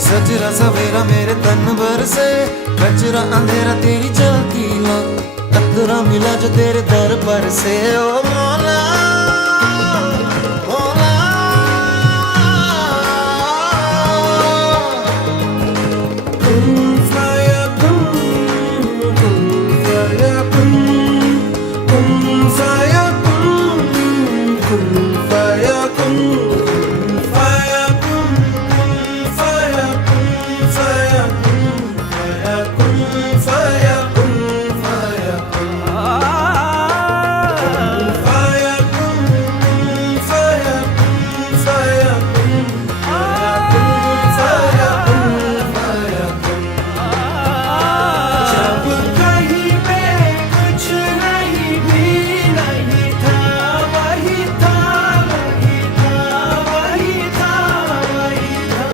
सजरा सवेरा मेरे तन भर से, कचरा अंधेरा तेरी जलती ला, कतरा मिला जो तेरे दर पर से। ओ मौला